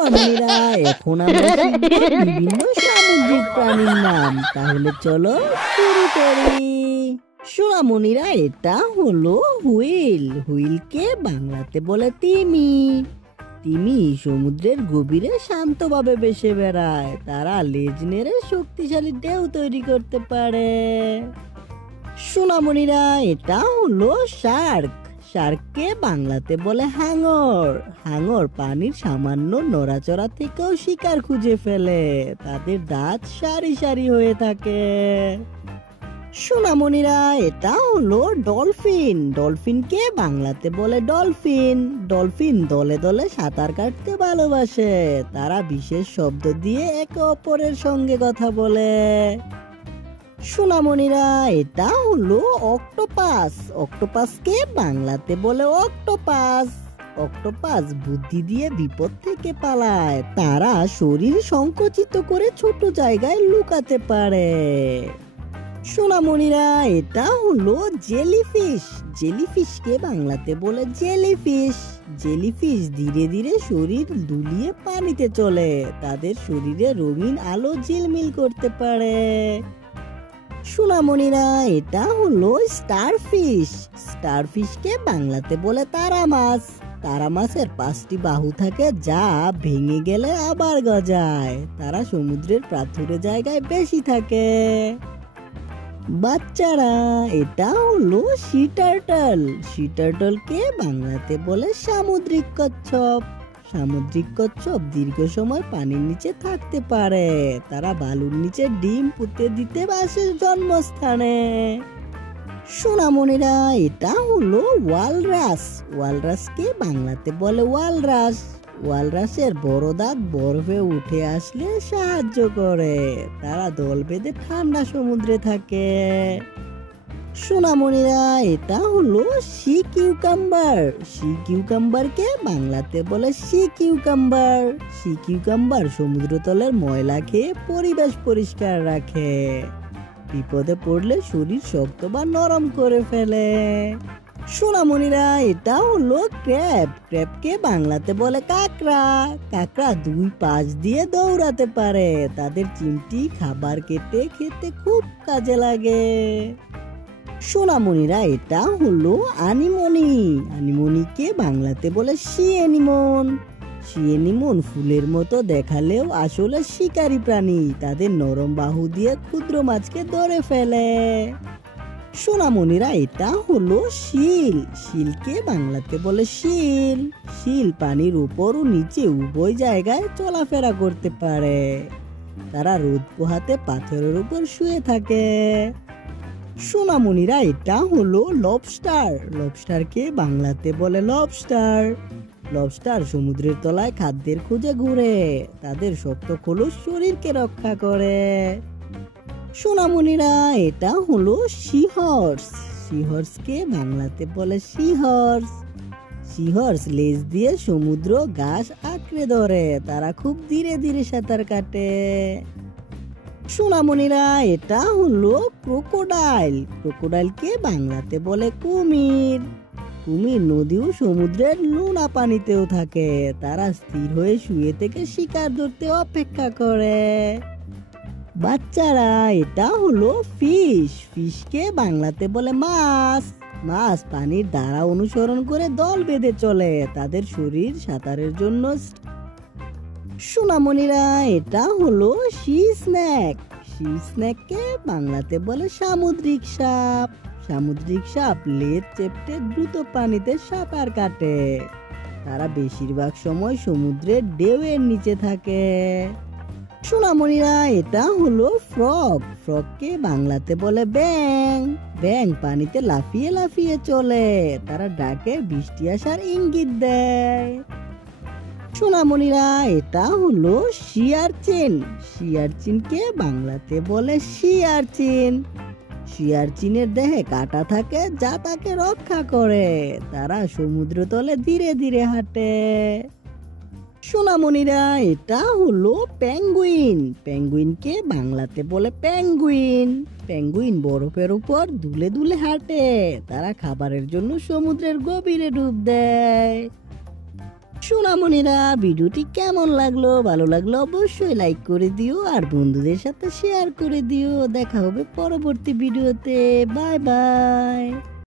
সোনামণিরা, এখন আমরা শিখব বিভিন্ন সামুদ্রিক প্রাণীর নাম। তাহলে চলো শুরু করি। সোনামণিরা, এটা হলো হুইল। হুইলকে বাংলাতে বলে তিমি। তিমি সমুদ্রের গভীরে শান্তভাবে ভেসে বেড়ায়। তারা লেজ নেড়ে শক্তিশালী ঢেউ তৈরি করতে পারে। সোনামণিরা, এটা হলো শার্ক। শার্ককে বাংলাতে বলে হাঙর। হাঙর পানির সামান্য নড়াচড়া থেকেও শিকার খুঁজে ফেলে। তাদের দাঁত সারি সারি হয়ে থাকে। সোনামণিরা, এটা হলো ডলফিন। ডলফিনকে বাংলাতে বলে ডলফিন। ডলফিন দলে দলে সাঁতার কাটতে ভালোবাসে। তারা বিশেষ শব্দ দিয়ে একে অপরের সঙ্গে কথা বলে। সোনামণিরা, এটা হলো অক্টোপাস। অক্টোপাসকে বাংলাতে বলে অক্টোপাস। অক্টোপাস বুদ্ধি দিয়ে বিপদ থেকে পালায়। তারা শরীর সংকুচিত করে ছোট জায়গায় লুকাতে পারে। সোনামণিরা, এটা হলো জেলিফিশ। জেলিফিশকে বাংলাতে বলে জেলিফিশ। জেলিফিশ ধীরে ধীরে শরীর দুলিয়ে পানিতে চলে। তাদের শরীরে রঙিন আলো ঝিলমিল করতে পারে। সোনামণিরা, এটা হলো স্টারফিশ। স্টারফিশকে বাংলাতে বলে তারা মাছ। তারা মাছের 5টি বাহু থাকে, যা ভেঙে গেলে আবার গজায়। তারা সমুদ্রের পাথুরে জায়গায় বেশি থাকে। বাচ্চারা, এটা হলো সি টার্টল। সি টার্টলকে বাংলাতে বলে সামুদ্রিক কচ্ছপ। সামুদ্রিক কচ্ছপ দীর্ঘ সময় পানির নিচে থাকতে পারে। তারা বালুর নিচে ডিম পুঁতে দিতে বাসে জন্মস্থানে। সোনামণিরা, এটা হলো ওয়ালরাস। ওয়ালরাসকে বাংলাতে বলে ওয়ালরাস। ওয়ালরাসের বড় দাঁত বরফে উঠে আসলে সাহায্য করে। তারা দল বেঁধে ঠান্ডা সমুদ্রে থাকে। সোনামণিরা, এটা হলো সি কিউকাম্বার। সি কিউকাম্বারকে বাংলাতে বলে সি কিউকাম্বার। সি কিউকাম্বার সমুদ্রতলের ময়লা খেয়ে পরিবেশ পরিষ্কার রাখে। বিপদে পড়লে শরীর শক্ত বা নরম করে ফেলে। সোনামণিরা, এটা হলো ক্র্যাব। ক্র্যাবকে বাংলাতে বলে কাঁকড়া। কাঁকড়া 2 পাশ দিয়ে দৌড়াতে পারে। তাদের চিমটি খাবার কেটে খেতে খুব কাজে লাগে। সোনামণিরা, এটা হলো আনিমনি। আনিমনিকে বাংলাতে বলে সি এনিমন। সি এনিমন ফুলের মতো দেখালেও আসলে শিকারী প্রাণী। তাদের নরম বাহু দিয়ে ক্ষুদ্র মাছকে ধরে ফেলে। সোনামণিরা, এটা হলো শিল। শিলকে বাংলাতে বলে শিল। শিল পানির উপর ও নিচে উভয় জায়গায় চলাফেরা করতে পারে। তারা রোদ পোহাতে পাথরের উপর শুয়ে থাকে। সোনামণিরা, এটা হলো লবস্টার। লবস্টারকে বাংলাতে বলে লবস্টার। লবস্টার সমুদ্রের তলায় খাদ্যের খোঁজে ঘুরে। তাদের শক্ত খোলস শরীরকে রক্ষা করে। সোনামণিরা, এটা হলো সিহর্স। সিহর্সকে বাংলাতে বলে সিহর্স। সিহর্স লেজ দিয়ে সমুদ্র ঘাস আঁকড়ে ধরে। তারা খুব ধীরে ধীরে সাঁতার কাটে। সোনামণিরা, এটা হলো ক্রোকোডাইল। ক্রোকোডাইলকে বাংলাতে বলে কুমির। কুমির নদী ও সমুদ্রের নোনা পানিতেও থাকে। তারা স্থির হয়ে শুয়ে থেকে শিকার ধরতে অপেক্ষা করে। বাচ্চারা, এটা হলো ফিশ। ফিশকে বাংলাতে বলে মাছ। মাছ পানির ধারা অনুসরণ করে দল বেঁধে চলে। তাদের শরীর সাঁতারের জন্য। সোনামণিরা, এটা হলো সি স্নেক। সি স্নেককে বাংলাতে বলে সামুদ্রিক সাপ। সামুদ্রিক সাপ লেজ চেপটে দ্রুত পানিতে সাঁতার কাটে। তারা বেশিরভাগ সময় সমুদ্রের ঢেউয়ের নিচে থাকে। সোনামণিরা, এটা হলো ফ্রগ। ফ্রগকে বাংলাতে বলে ব্যাং। ব্যাং পানিতে লাফিয়ে লাফিয়ে চলে। তারা ডাকে বৃষ্টি আসার ইঙ্গিত দেয়। সোনামণিরা, এটা হলো শিয়ারচিন। শিয়ারচিনকে বাংলাতে বলে শিয়ারচিন। শিয়ারচিনের দেহে কাঁটা থাকে, যা তাকে রক্ষা করে। তারা সমুদ্রতলে ধীরে ধীরে হাঁটে। সোনামণিরা, এটা হলো পেঙ্গুইন। পেঙ্গুইনকে বাংলাতে বলে পেঙ্গুইন। পেঙ্গুইন বরফের উপর দুলে দুলে হাঁটে। তারা খাবারের জন্য সমুদ্রের গভীরে ডুব দেয়। সোনামণিরা, ভিডিওটি কেমন লাগলো? ভালো লাগলো অবশ্যই লাইক করে দিও আর বন্ধুদের সাথে শেয়ার করে দিও। দেখা হবে পরবর্তী ভিডিওতে। Bye bye.